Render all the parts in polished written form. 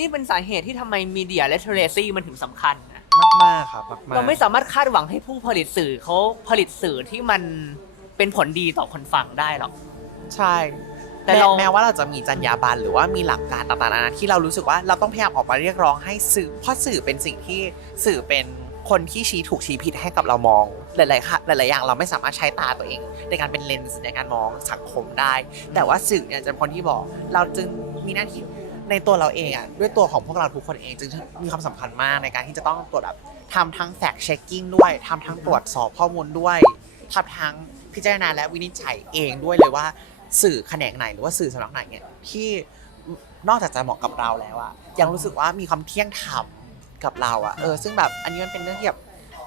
นี่เป็นสาเหตุที่ทำไม Media Literacy มันถึงสำคัญนะมากๆครับมากๆเราไม่สามารถคาดหวังให้ผู้ผลิตสื่อเขาผลิตสื่อที่มันเป็นผลดีต่อคนฟังได้หรอกใช่แต่แม้ว่าเราจะมีจรรยาบรรณหรือว่ามีหลักการต่างๆนะที่เรารู้สึกว่าเราต้องพยายามออกมาเรียกร้องให้สื่อเพราะสื่อเป็นสิ่งที่สื่อเป็นคนที่ชี้ถูกชี้ผิดให้กับเรามองหลายๆอย่างเราไม่สามารถใช้ตาตัวเองในการเป็นเลนส์ในการมองสังคมได้แต่ว่าสื่อเนี่ยจะเป็นคนที่บอกเราจึงมีหน้าที่ในตัวเราเองอ่ะด้วยตัวของพวกเราทุกคนเองจึงมีความสำคัญมากในการที่จะต้องตรวจแบบทำทั้งแฟกต์เช็คกิ้งด้วยทำทั้งตรวจสอบข้อมูลด้วยทำทั้งพิจารณาและวินิจฉัยเองด้วยเลยว่าสื่อแขนงไหนหรือว่าสื่อสำนักไหนเนี่ยที่นอกจากจะเหมาะกับเราแล้วอะยังรู้สึกว่ามีความเที่ยงธรรมกับเราอะซึ่งแบบอันนี้มันเป็นเรื่องที่แบบ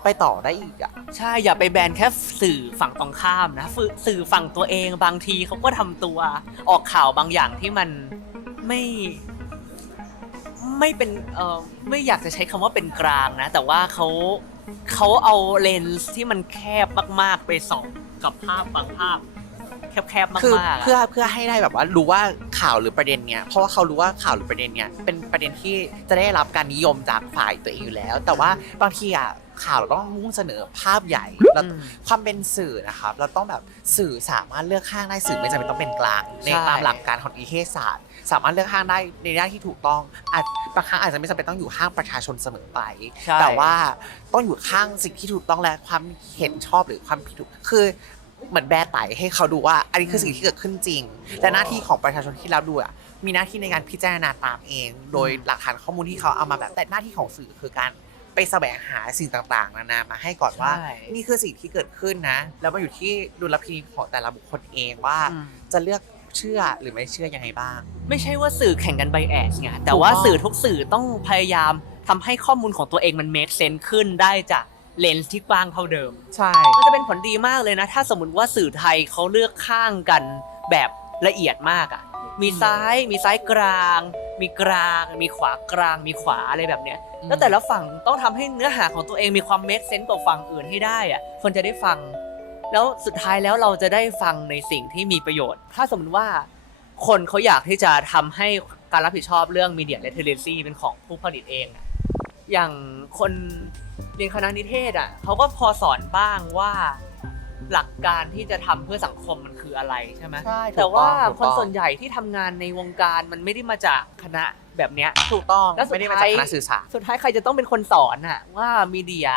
ไปต่อได้อีกอะใช่อย่าไปแบนแค่สื่อฝั่งตรงข้ามนะสื่อฝั่งตัวเองบางทีเขาก็ทำตัวออกข่าวบางอย่างที่มันไม่เป็นไม่อยากจะใช้คำว่าเป็นกลางนะแต่ว่าเขาเอาเลนส์ที่มันแคบมากๆไปส่องกับภาพบางภาพแคบๆมากๆคือเพื่อให้ได้แบบว่ารู้ว่าข่าวหรือประเด็นเนี้ยเพราะว่าเขารู้ว่าข่าวหรือประเด็นเนี้ยเป็นประเด็นที่จะได้รับการนิยมจากฝ่ายตัวเองอยู่แล้วแต่ว่าบางทีอะข่าวเราต้องมุ่งเสนอภาพใหญ่แล้วความเป็นสื่อนะครับเราต้องแบบสื่อสามารถเลือกข้างได้สื่อไม่จำเป็นต้องเป็นกลางในตามหลักการของนิเทศศาสตร์สามารถเลือกข้างได้ในด้านที่ถูกต้องบางครั้งอาจจะไม่จำเป็นต้องอยู่ข้างประชาชนเสมอไปแต่ว่าต้องอยู่ข้างสิ่งที่ถูกต้องและความเห็นชอบหรือความผิดถูกคือเหมือนแบร์ไต่ให้เขาดูว่าอันนี้คือสิ่งที่เกิดขึ้นจริงแต่หน้าที่ของประชาชนที่รับดูมีหน้าที่ในการพิจารณาตามเองโดยหลักฐานข้อมูลที่เขาเอามาแบบแต่หน้าที่ของสื่อคือการไปแสวงหาสิ่งต่างๆนานามาให้ก่อนว่านี่คือสิ่งที่เกิดขึ้นนะแล้วมันอยู่ที่ดุลพินิจของแต่ละบุคคลเองว่าจะเลือกเชื่อหรือไม่เชื่อยังไงบ้างไม่ใช่ว่าสื่อแข่งกันไบแอสไงแต่ว่าสื่อทุกสื่อต้องพยายามทำให้ข้อมูลของตัวเองมันเมคเซนส์ขึ้นได้จากเลนส์ที่กว้างเท่าเดิมใช่มันจะเป็นผลดีมากเลยนะถ้าสมมติว่าสื่อไทยเขาเลือกข้างกันแบบละเอียดมากอ่ะมีซ้ายกลางมีกลางมีขวากลางมีขวาอะไรแบบเนี้ยแล้วแต่ละฝั่งต้องทำให้เนื้อหาของตัวเองมีความเมคเซนส์กว่าฝั่งอื่นให้ได้อ่ะคนจะได้ฟังแล้วสุดท้ายแล้วเราจะได้ฟังในสิ่งที่มีประโยชน์ถ้าสมมติว่าคนเขาอยากที่จะทำให้การรับผิดชอบเรื่อง Media Literacy เป็นของผู้ผลิตเองอะอย่างคนเรียนคณะนิเทศอ่ะเขาก็พอสอนบ้างว่าหลักการที่จะทำเพื่อสังคมมันคืออะไรใช่ไหมใช่แต่ว่าคนส่วนใหญ่ที่ทำงานในวงการมันไม่ได้มาจากคณะแบบเนี้ยถูกต้องแล้วไม่ได้มาจากคณะสื่อสารสุดท้ายใครจะต้องเป็นคนสอนอ่ะว่ามีเดีย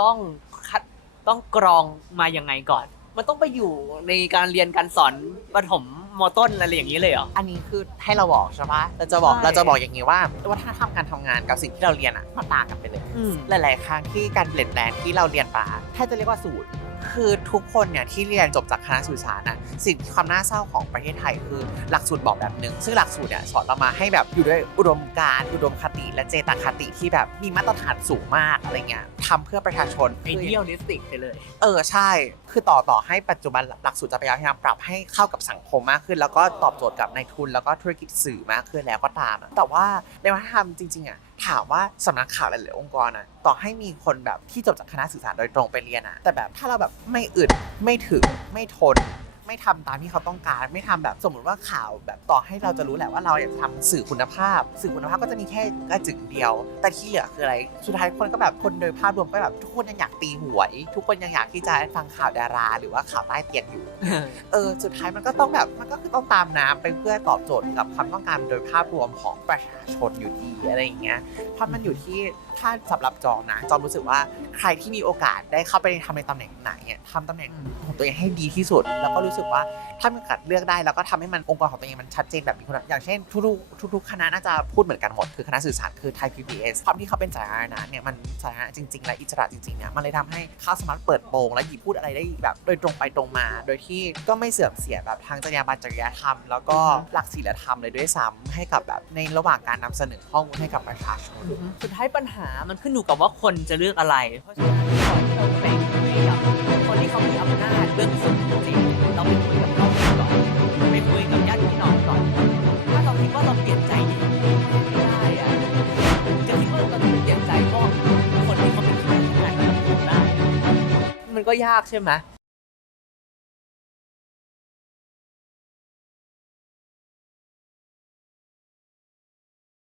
ต้องกรองมายังไงก่อนมันต้องไปอยู่ในการเรียนการสอนประถมม.ต้นอะไรอย่างนี้เลยเหรออันนี้คือให้เราบอกใช่ปะเราจะบอกอย่างนี้ว่าวัฒนธรรมการทำงานกับสิ่งที่เราเรียนอ่ะมันต่างกันไปเลยหลายๆครั้งที่การเปลี่ยนแปลงที่เราเรียนมาถ้าจะเรียกว่าสูตรคือทุกคนเนี่ยที่เรียนจบจากคณะสื่อสารน่ะสิ่งความน่าเศร้าของประเทศไทยคือหลักสูตรบอกแบบนึงซึ่งหลักสูตรเนี่ยสอนเรามาให้แบบอยู่ด้วยอุดมการณ์อุดมคติและเจตคติที่แบบมีมาตรฐานสูงมากอะไรเงี้ยทำเพื่อประชาชนไอเดียลิสติกไปเลยใช่คือต่อให้ปัจจุบันหลักสูตรจะพยายามปรับให้เข้ากับสังคมมากขึ้นแล้วก็ตอบโจทย์กับนายทุนแล้วก็ธุรกิจสื่อมากขึ้นแล้วก็ตามแต่ว่าในวัฒนธรรมจริงๆอ่ะถามว่าสำนักข่าวหลายๆองค์กรอ่ะต่อให้มีคนแบบที่จบจากคณะสื่อสารโดยตรงไปเรียนอ่ะแต่แบบถ้าเราแบบไม่อึดไม่ถึงไม่ทนไม่ทำตามที่เขาต้องการไม่ทำแบบสมมติว่าข่าวแบบต่อให้เราจะรู้แหละว่าเราอยากทำสื่อคุณภาพก็จะมีแค่กระจึงเดียวแต่ที่เหลือคืออะไรสุดท้ายคนก็แบบคนโดยภาพรวมก็แบบทุกคนยังอยากตีหวยทุกคนยังอยากที่จะฟังข่าวดาราหรือว่าข่าวใต้เตียงอยู่ สุดท้ายมันก็ต้องแบบมันก็คือต้องตามน้ำไปเพื่อตอบโจทย์กับความต้องการโดยภาพรวมของประชาชนอยู่ดีอะไรอย่างเงี้ยเพราะมันอยู่ที่ถ้าสำหรับจองรู้สึกว่าใครที่มีโอกาสได้เข้าไปทำในตำแหน่งไหนทำตำแหน่งของตัวเองให้ดีที่สุดแล้วก็รู้สึกว่าถ้ามีโอกาสเลือกได้แล้วก็ทำให้มันองค์กรของตัวเองมันชัดเจนแบบมีคุณภาพอย่างเช่นทุกคณะน่าจะพูดเหมือนกันหมดคือคณะสื่อสารคือไทย PBS ความที่เขาเป็นสาธารณะเนี่ยมันสาธารณะจริงๆและอิสระจริงๆเนี่ยมันเลยทำให้เขาสามารถเปิดโปงและหยิบพูดอะไรได้แบบโดยตรงไปตรงมาโดยที่ก็ไม่เสื่อมเสียแบบทางจรรยาบรรณจริยธรรมแล้วก็หลักศีลธรรมเลยด้วยซ้ำให้กับแบบในระหว่างการนำเสนอข้อมูลให้กับประชาชนสุดท้ายปัญหามันขึ้นอยู่กับว่าคนจะเลือกอะไรเพราะฉะนั้นก่อนที่เราจะไปคุยกับคนที่เขามีอำนาจเรื่องสุดจริงเราไปคุยกับครอบครัวก่อนไปคุยกับญาติพี่น้องก่อนถ้าเราคิดว่าเราเปลี่ยนใจไม่ได้อะจะคิดว่าเราจะเปลี่ยนใจเพราะคนที่เขาเป็นข้าราชการมาทำได้มันก็ยากใช่ไหม